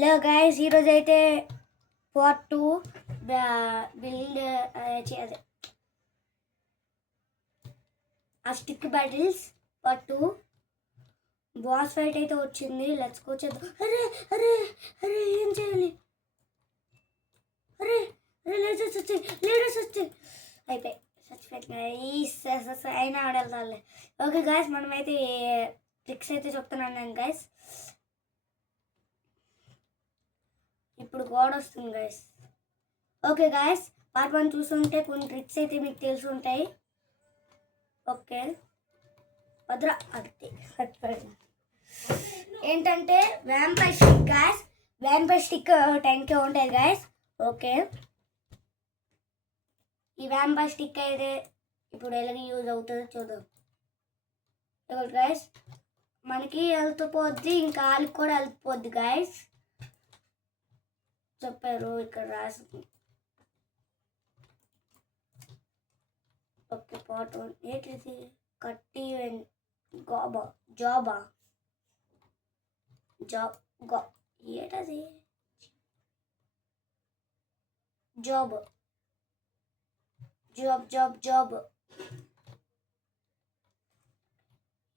Hello guys, ఈరోజు అయితే part 2 build అదే ఆ stick battles part 2 boss fight అయితే వచ్చింది. లెట్స్ గో చేద్దాం. అరే అరే అరే ఏం చేయాలి? అరే అరే లీడర్స్ వచ్చి అయిపోయి చచ్చిపోయి అయినా ఆడేద్దాంలే. ఓకే గాయస్, మనమైతే ట్రిక్స్ అయితే చెప్తున్నాను నేను గాయస్. ఇప్పుడు కోడ్ వస్తుంది గాయస్. ఓకే గాయస్, పార్ట్ 1 చూస్తుంటే కొన్ని ట్రిక్స్ అయితే మీకు తెలిసి ఉంటాయి. ఓకే భద్ర అది ఏంటంటే vampire stick guys. Vampire stick 10K ఉంటుంది గాయస్. ఓకే, ఈ వ్యాంపైర్ స్టిక్ అయితే ఇప్పుడు ఎలాగ యూజ్ అవుతుందో చూద్దాం. ఓకే గాయస్, మనకి హెల్త్ పోద్ది, ఇంకా వాళ్ళకి కూడా హెల్త్ పోద్ది గాయస్. చెప్పారు ఇక్కడ రాసింది. ఓకే పార్ట్ 1 ఏంటిది? కట్టి గోబా జాబా జాబ్ ఏంటది? జాబ్ జాబ్ జాబ్ జాబ్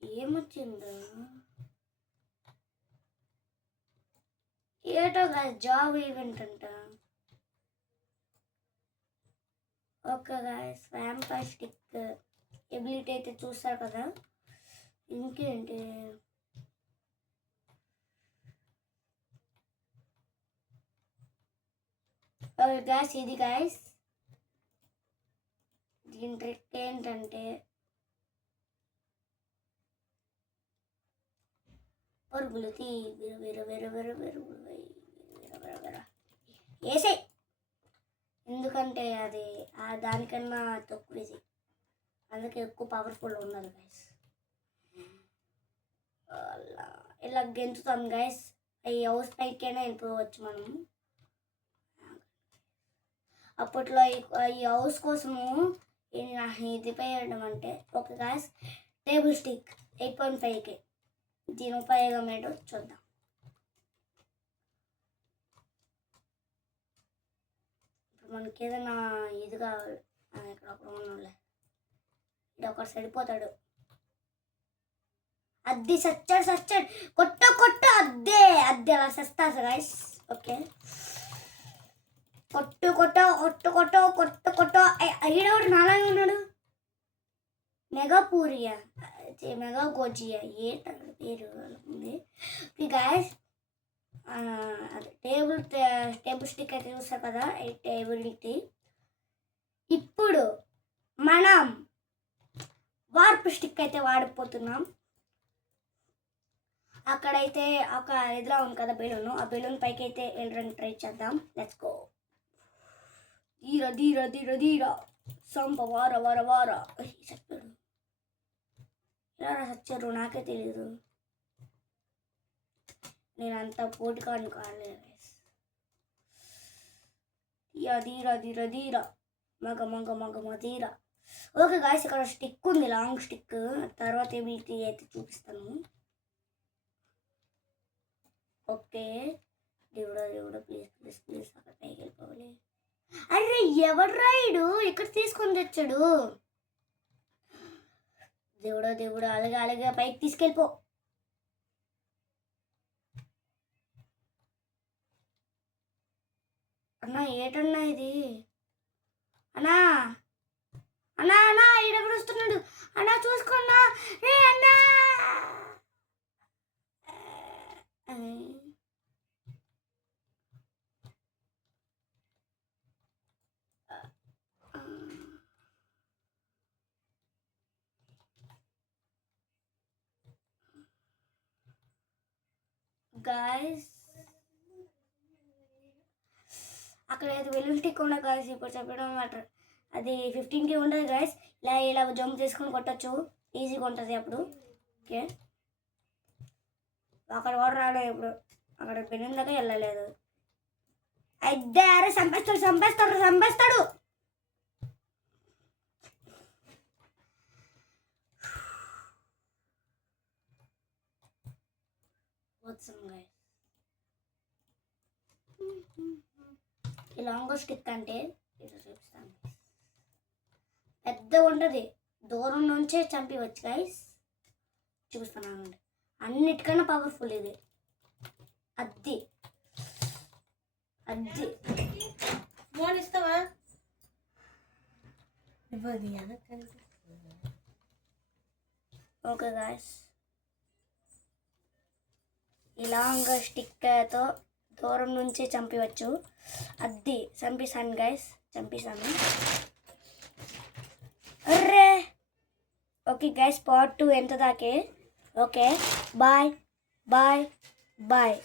ఏమొచ్చిందా? ఏటో గాయస్, జాబ్ ఈవెంట్ అంట. Okay guys, vampire stick ability అయితే చూస్తారు కదా. ఇంకేంటి? ఓకే గాయస్, ఇది గాయస్ దీని ట్రిక్ ఏంటంటే పరుగులు వేసే, ఎందుకంటే అది దానికన్నా తక్కువ ఇది, అందుకే ఎక్కువ పవర్ఫుల్ ఉన్నది గైస్. ఇలా గెంతుతాం గైస్. ఈ హౌస్ పైకైనా వెళ్ళిపోవచ్చు మనం. అప్పట్లో ఈ హౌస్ కోసము ఇది వేయడం అంటే okay guys, table stick 8.5K. దీని ఉపయోగం ఏంటో చూద్దాం. ఇప్పుడు మనకి ఏదైనా ఇది కావాలి, ఇక్కడ ఒక ఉన్నలే, ఇది ఒకటి సరిపోతాడు. అద్దె సచ్చాడు కొట్ట అద్దె అలా సస్తా గైస్. ఓకే, కొట్టు ఈడోడు నాలాగే ఉన్నాడు. మెగాపూరియా మెగా గోజియా ఏంటంటే పేరు ఉంది గాయస్. టేబుల్ స్టిక్ అయితే చూస్తారు కదా, ఈ టేబుల్కి ఇప్పుడు మనం వార్ప్ స్టిక్ అయితే వాడిపోతున్నాం. అక్కడైతే ఒక ఎదురా ఉంది కదా బెలూన్, ఆ బెలూన్ పైకి అయితే వెళ్ళడానికి ట్రై చేద్దాం. Let's go. ధీర సంప వార చెప్పాడు. ఎలా సచ్చారు నాకే తెలియదు, నేను అంత పోటీకాడిని కాలేదు. ధీర మగ ధీర. ఓకే గాయస్, ఇక్కడ స్టిక్ ఉంది, లాంగ్ స్టిక్. తర్వాత ఏమిటి అయితే చూపిస్తాను. ఓకే, దేవుడా ప్లీజ్ అక్కడ పైకి వెళ్ళిపోవాలి. అరే ఎవడు రాయుడు ఇక్కడ తీసుకొని తెచ్చాడు? దేవుడా అలాగే పైకి తీసుకెళ్ళిపో. అన్నా ఏటన్నా ఇది? అన్నా ఈడెవడు వస్తున్నాడు? అన్నా చూసుకోన్నా. ఏ అన్నా గాయస్, అక్కడ అయితే బెలూన్ స్టిక్ ఉండదు గాయస్. ఇప్పుడు చెప్పడం మాట అది 15K ఉండదు గాయస్. ఇలా జంప్ చేసుకొని కొట్టచ్చు, ఈజీగా ఉంటుంది అప్పుడు. ఓకే, అక్కడ కూడా రాలేదు ఇప్పుడు, అక్కడ బెలూన్ దాకా వెళ్ళలేదు. అయితే అరే చంపేస్తాడు. What's up guys? ఈ లాంగో స్టిక్ అంటే ఇది చూపిస్తాను. పెద్దగా ఉంటుంది, దూరం నుంచే చంపవచ్చు గైస్. చూపిస్తున్నాను, అన్నిటికన్నా పవర్ఫుల్ ఇది. అది అది ఫోన్ ఇస్తావా? ఇవ్వది. ఓకే గాయస్, ఇలాంగా స్టిక్కర్తో దూరం నుంచి చంపవచ్చు. అది చంపేశాను గైస్, చంపేశాను. అర్రే ఓకే గైస్, పార్ట్ 2 ఎంత దాకే. Okay bye bye bye.